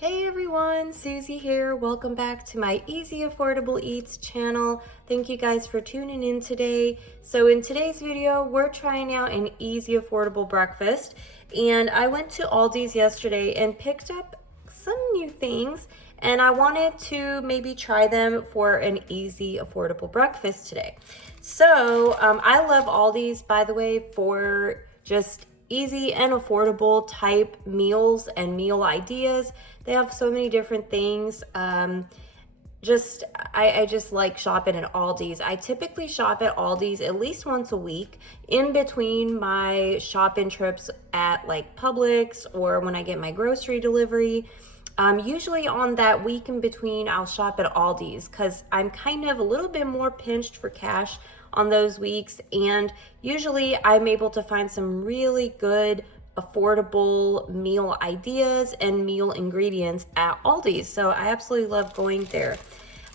Hey everyone, Susie here. Welcome back to my Easy Affordable Eats channel. Thank you guys for tuning in today. So in today's video, we're trying out an easy affordable breakfast. And I went to Aldi's yesterday and picked up some new things. And I wanted to maybe try them for an easy affordable breakfast today. So I love Aldi's, by the way, for just easy and affordable type meals and meal ideas. They have so many different things. I just like shopping at Aldi's. I typically shop at Aldi's at least once a week in between my shopping trips at like Publix or when I get my grocery delivery. Usually on that week in between, I'll shop at Aldi's because I'm kind of a little bit more pinched for cash on those weeks, and usually I'm able to find some really good affordable meal ideas and meal ingredients at Aldi's. So I absolutely love going there.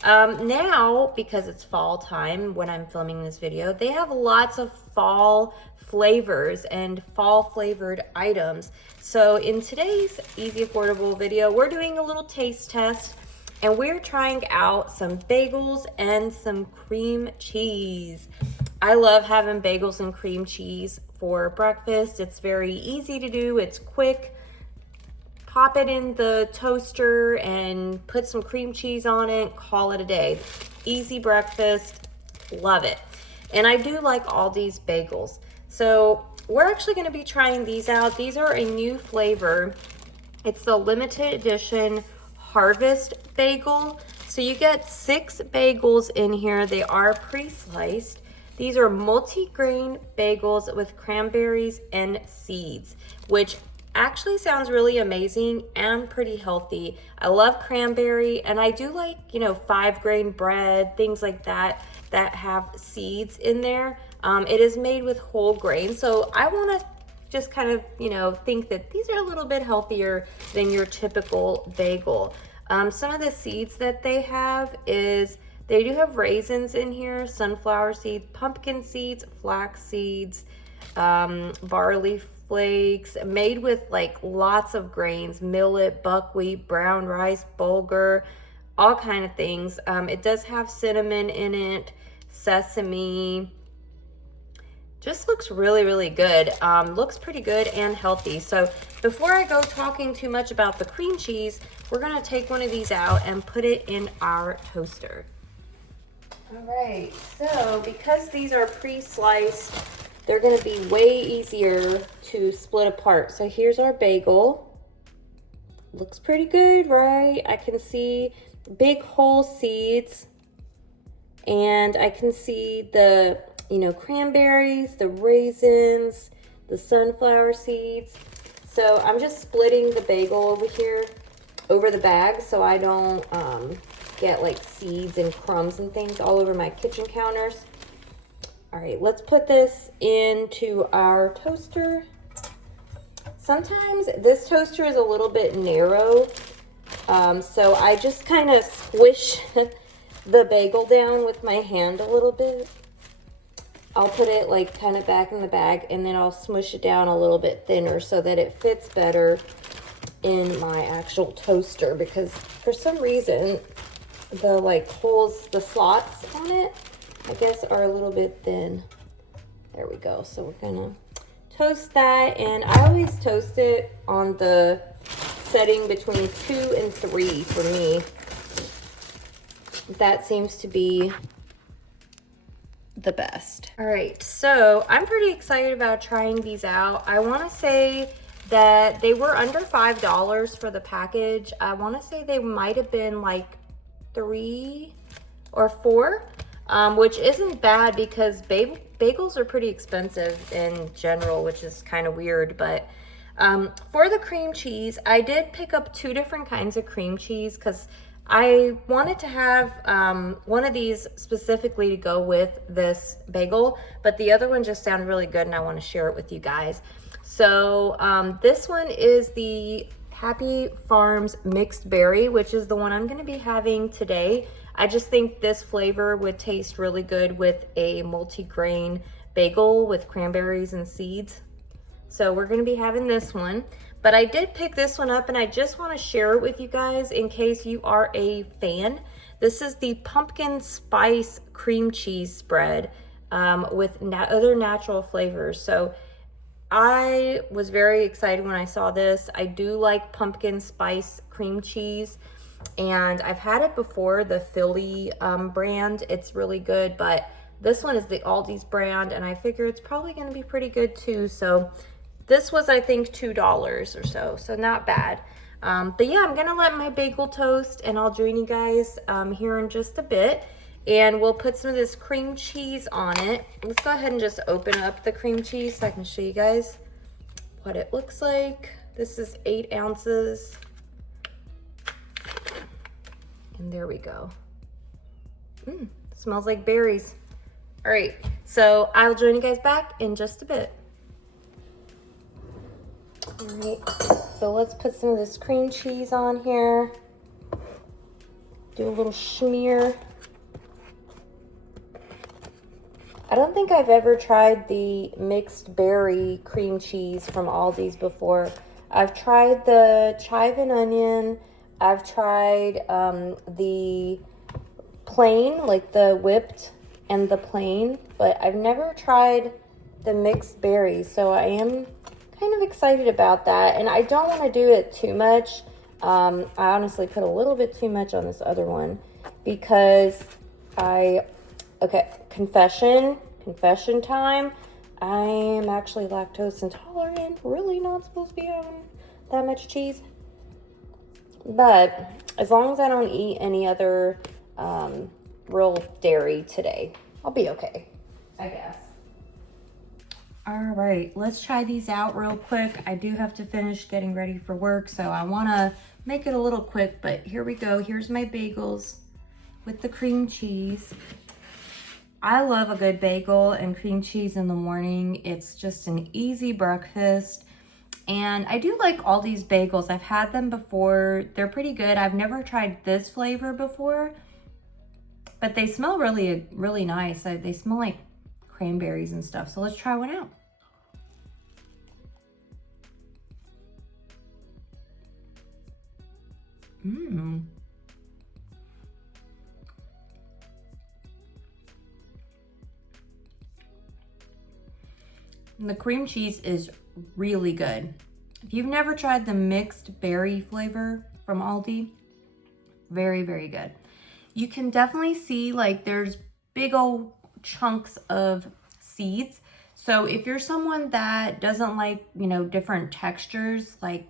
Now, because it's fall time when I'm filming this video, they have lots of fall flavors and fall flavored items. So in today's easy affordable video, we're doing a little taste test and we're trying out some bagels and some cream cheese. I love having bagels and cream cheese for breakfast. It's very easy to do. It's quick. Pop it in the toaster and put some cream cheese on it. Call it a day. Easy breakfast. Love it. And I do like Aldi's bagels. So we're actually going to be trying these out. These are a new flavor. It's the limited edition Harvest bagel. So you get 6 bagels in here. They are pre-sliced. These are multi-grain bagels with cranberries and seeds, which actually sounds really amazing and pretty healthy. I love cranberry, and I do like, 5-grain bread, things like that have seeds in there. It is made with whole grain, so I want to just kind of, think that these are a little bit healthier than your typical bagel. Some of the seeds that they have is, they do have raisins in here, sunflower seeds, pumpkin seeds, flax seeds, barley flakes, made with like lots of grains, millet, buckwheat, brown rice, bulgur, all kind of things. It does have cinnamon in it, sesame. Just looks really, really good. Looks pretty good and healthy. So before I go talking too much about the cream cheese, we're gonna take one of these out and put it in our toaster. All right, so because these are pre-sliced, they're gonna be way easier to split apart. So here's our bagel. Looks pretty good, right? I can see big whole seeds, and I can see the, cranberries, the raisins, the sunflower seeds. So I'm just splitting the bagel over here, over the bag, so I don't get like seeds and crumbs and things all over my kitchen counters. All right, let's put this into our toaster. Sometimes this toaster is a little bit narrow, so I just kind of squish the bagel down with my hand a little bit. I'll put it like kind of back in the bag, and then I'll smush it down a little bit thinner so that it fits better in my actual toaster, because for some reason the like holes, the slots on it, I guess, are a little bit thin. There we go. So we're gonna toast that, and I always toast it on the setting between 2 and 3 for me. That seems to be the best. All right, so I'm pretty excited about trying these out. I want to say that they were under $5 for the package. I want to say they might have been like 3 or 4, which isn't bad because bagels are pretty expensive in general, which is kind of weird. But for the cream cheese, I did pick up 2 different kinds of cream cheese because I wanted to have one of these specifically to go with this bagel, but the other one just sounded really good and I want to share it with you guys. So this one is the Happy Farms Mixed Berry, which is the one I'm going to be having today. I just think this flavor would taste really good with a multi-grain bagel with cranberries and seeds. So we're gonna be having this one. But I did pick this one up and I just wanna share it with you guys in case you are a fan. This is the pumpkin spice cream cheese spread with other natural flavors. So I was very excited when I saw this. I do like pumpkin spice cream cheese, and I've had it before, the Philly brand. It's really good, but this one is the Aldi's brand, and I figure it's probably going to be pretty good too. So this was, I think, $2 or so not bad. But yeah, I'm going to let my bagel toast, and I'll join you guys here in just a bit. And we'll put some of this cream cheese on it. Let's go ahead and just open up the cream cheese so I can show you guys what it looks like. This is 8 ounces. And there we go. Smells like berries. All right, so I'll join you guys back in just a bit. All right, so let's put some of this cream cheese on here. Do a little smear. I don't think I've ever tried the mixed berry cream cheese from Aldi's before. I've tried the chive and onion. I've tried the plain, like the whipped and the plain, but I've never tried the mixed berries. So I am kind of excited about that. And I don't want to do it too much. I honestly put a little bit too much on this other one because okay, confession time. I am actually lactose intolerant. Really not supposed to be having that much cheese. But as long as I don't eat any other real dairy today, I'll be okay, I guess. All right, let's try these out real quick. I do have to finish getting ready for work, so I want to make it a little quick, but here we go. Here's my bagels with the cream cheese. I love a good bagel and cream cheese in the morning. It's just an easy breakfast. And I do like Aldi's bagels. I've had them before. They're pretty good. I've never tried this flavor before, but they smell really, really nice. They smell like cranberries and stuff. So let's try one out. And the cream cheese is really good. If you've never tried the mixed berry flavor from Aldi, very, very good. You can definitely see like there's big old chunks of seeds. So if you're someone that doesn't like, different textures, like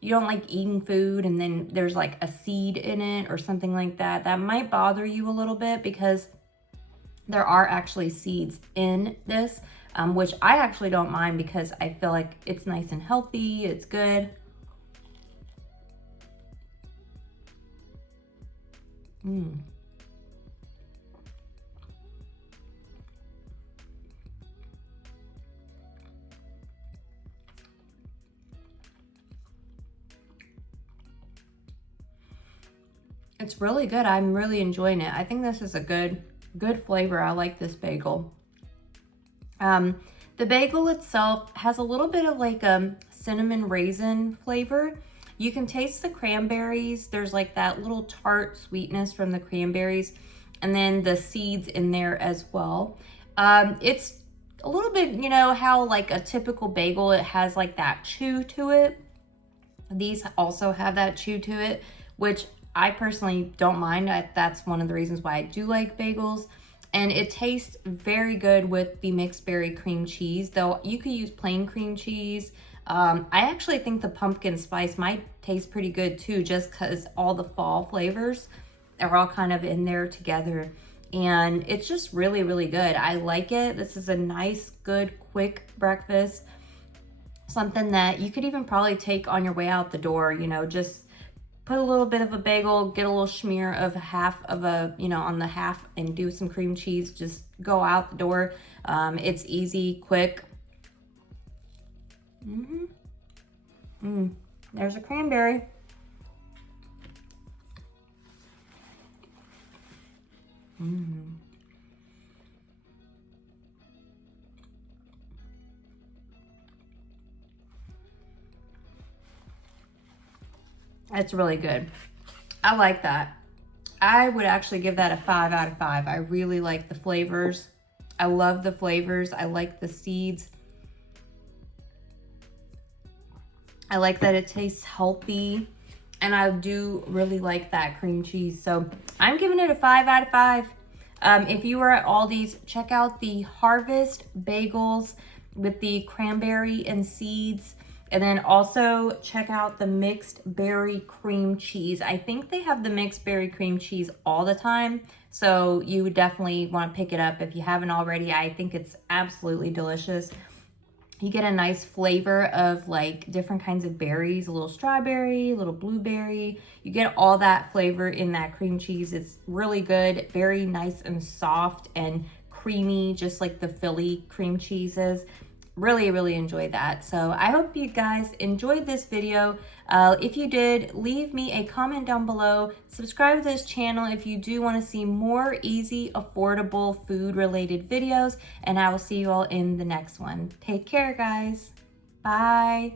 you don't like eating food and then there's like a seed in it or something like that, that might bother you a little bit because there are actually seeds in this. Which I actually don't mind because I feel like it's nice and healthy, it's good. It's really good. I'm really enjoying it. I think this is a good flavor. I like this bagel. The bagel itself has a little bit of like a cinnamon raisin flavor. You can taste the cranberries. There's like that little tart sweetness from the cranberries and then the seeds in there as well. It's a little bit, how like a typical bagel, it has like that chew to it. These also have that chew to it, which I personally don't mind. That's one of the reasons why I do like bagels. And it tastes very good with the mixed berry cream cheese, though you could use plain cream cheese. I actually think the pumpkin spice might taste pretty good too, just because all the fall flavors are all kind of in there together. And it's just really, really good. I like it. This is a nice, good, quick breakfast. Something that you could even probably take on your way out the door, just put a little bit of a bagel, get a little smear of half of on the half and do some cream cheese, just go out the door. It's easy, quick. There's a cranberry. It's really good. I like that. I would actually give that a 5 out of 5. I really like the flavors. I love the flavors. I like the seeds. I like that it tastes healthy. And I do really like that cream cheese. So I'm giving it a 5 out of 5. If you are at Aldi's, check out the Harvest Bagels with the cranberry and seeds. And then also check out the mixed berry cream cheese. I think they have the mixed berry cream cheese all the time. So you would definitely want to pick it up if you haven't already. I think it's absolutely delicious. You get a nice flavor of like different kinds of berries, a little strawberry, a little blueberry. You get all that flavor in that cream cheese. It's really good, very nice and soft and creamy, just like the Philly cream cheeses. Really, really enjoyed that. So I hope you guys enjoyed this video. If you did, leave me a comment down below. Subscribe to this channel if you do want to see more easy, affordable, food-related videos. And I will see you all in the next one. Take care, guys. Bye.